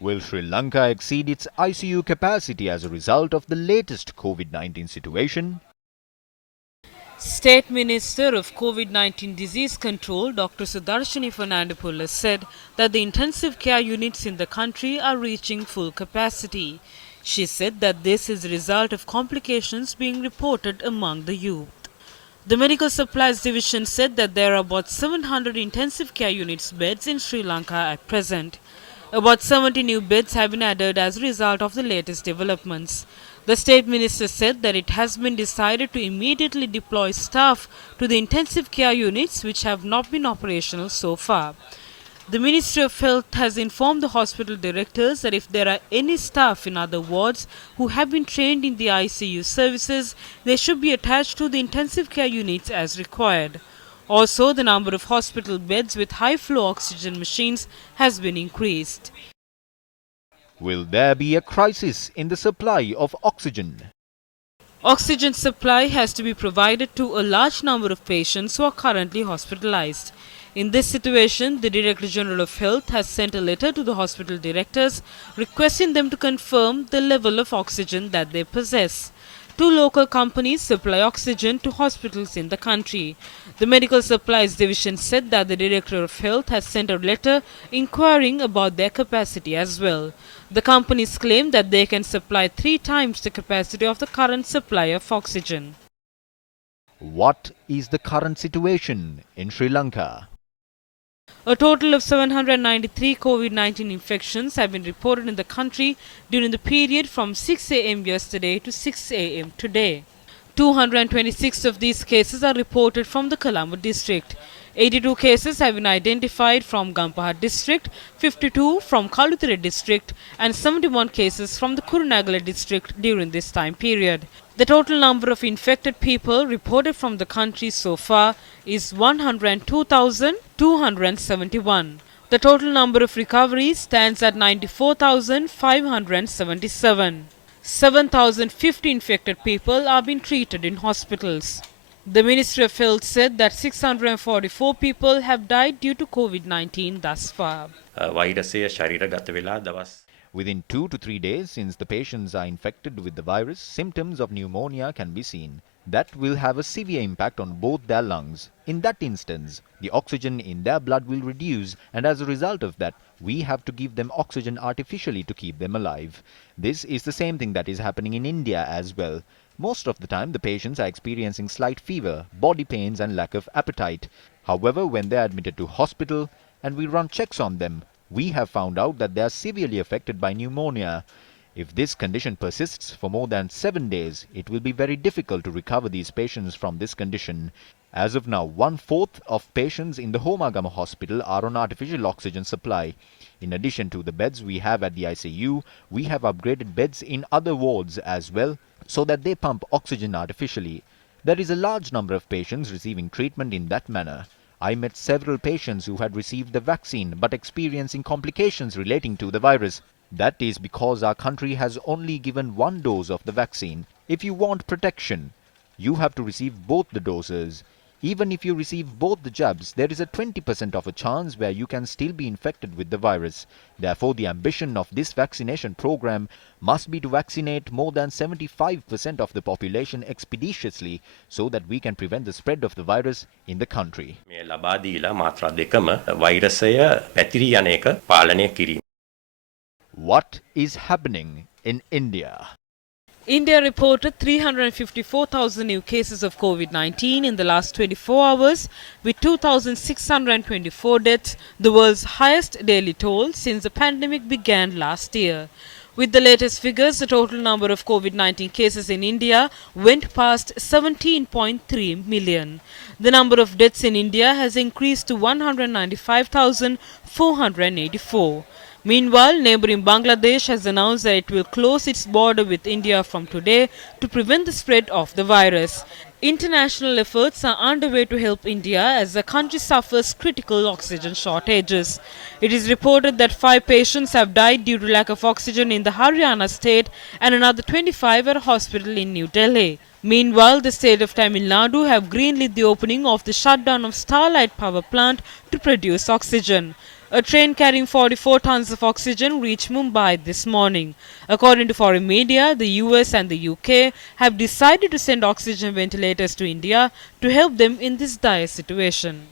Will Sri Lanka exceed its ICU capacity as a result of the latest COVID-19 situation? State Minister of COVID-19 Disease Control Dr. Sudarshini Fernandopoulos said that the intensive care units in the country are reaching full capacity. She said that this is a result of complications being reported among the youth. The Medical Supplies Division said that there are about 700 intensive care units beds in Sri Lanka at present. About 70 new beds have been added as a result of the latest developments. The State Minister said that it has been decided to immediately deploy staff to the intensive care units which have not been operational so far. The Ministry of Health has informed the hospital directors that if there are any staff in other wards who have been trained in the ICU services, they should be attached to the intensive care units as required. Also, the number of hospital beds with high-flow oxygen machines has been increased. Will there be a crisis in the supply of oxygen? Oxygen supply has to be provided to a large number of patients who are currently hospitalized. In this situation, the Director General of Health has sent a letter to the hospital directors requesting them to confirm the level of oxygen that they possess. Two local companies supply oxygen to hospitals in the country. The Medical Supplies Division said that the Director of Health has sent a letter inquiring about their capacity as well. The companies claim that they can supply 3 times the capacity of the current supply of oxygen. What is the current situation in Sri Lanka? A total of 793 COVID-19 infections have been reported in the country during the period from 6 a.m. yesterday to 6 a.m. today. 226 of these cases are reported from the Colombo district. 82 cases have been identified from Gampaha district, 52 from Kaluthire district and 71 cases from the Kurunagala district during this time period. The total number of infected people reported from the country so far is 102,271. The total number of recoveries stands at 94,577. 7,050 infected people are being treated in hospitals. The Ministry of Health said that 644 people have died due to COVID-19 thus far. Within 2 to 3 days since the patients are infected with the virus, symptoms of pneumonia can be seen. That will have a severe impact on both their lungs. In that instance, the oxygen in their blood will reduce, and as a result of that, we have to give them oxygen artificially to keep them alive. This is the same thing that is happening in India as well. Most of the time, the patients are experiencing slight fever, body pains and lack of appetite. However, when they are admitted to hospital and we run checks on them, we have found out that they are severely affected by pneumonia. If this condition persists for more than 7 days, it will be very difficult to recover these patients from this condition. As of now, 1/4 of patients in the Homagama hospital are on artificial oxygen supply. In addition to the beds we have at the ICU, we have upgraded beds in other wards as well, so that they pump oxygen artificially. There is a large number of patients receiving treatment in that manner. I met several patients who had received the vaccine but experiencing complications relating to the virus. That is because our country has only given 1 dose of the vaccine. If you want protection, you have to receive both the doses. Even if you receive both the jabs, there is a 20% of a chance where you can still be infected with the virus. Therefore, the ambition of this vaccination program must be to vaccinate more than 75% of the population expeditiously so that we can prevent the spread of the virus in the country. What is happening in India? India reported 354,000 new cases of COVID-19 in the last 24 hours, with 2,624 deaths, the world's highest daily toll since the pandemic began last year. With the latest figures, the total number of COVID-19 cases in India went past 17.3 million. The number of deaths in India has increased to 195,484. Meanwhile, neighboring Bangladesh has announced that it will close its border with India from today to prevent the spread of the virus. International efforts are underway to help India as the country suffers critical oxygen shortages. It is reported that 5 patients have died due to lack of oxygen in the Haryana state and another 25 at a hospital in New Delhi. Meanwhile, the state of Tamil Nadu have greenlit the opening of the shutdown of Starlight power plant to produce oxygen. A train carrying 44 tons of oxygen reached Mumbai this morning. According to foreign media, the US and the UK have decided to send oxygen ventilators to India to help them in this dire situation.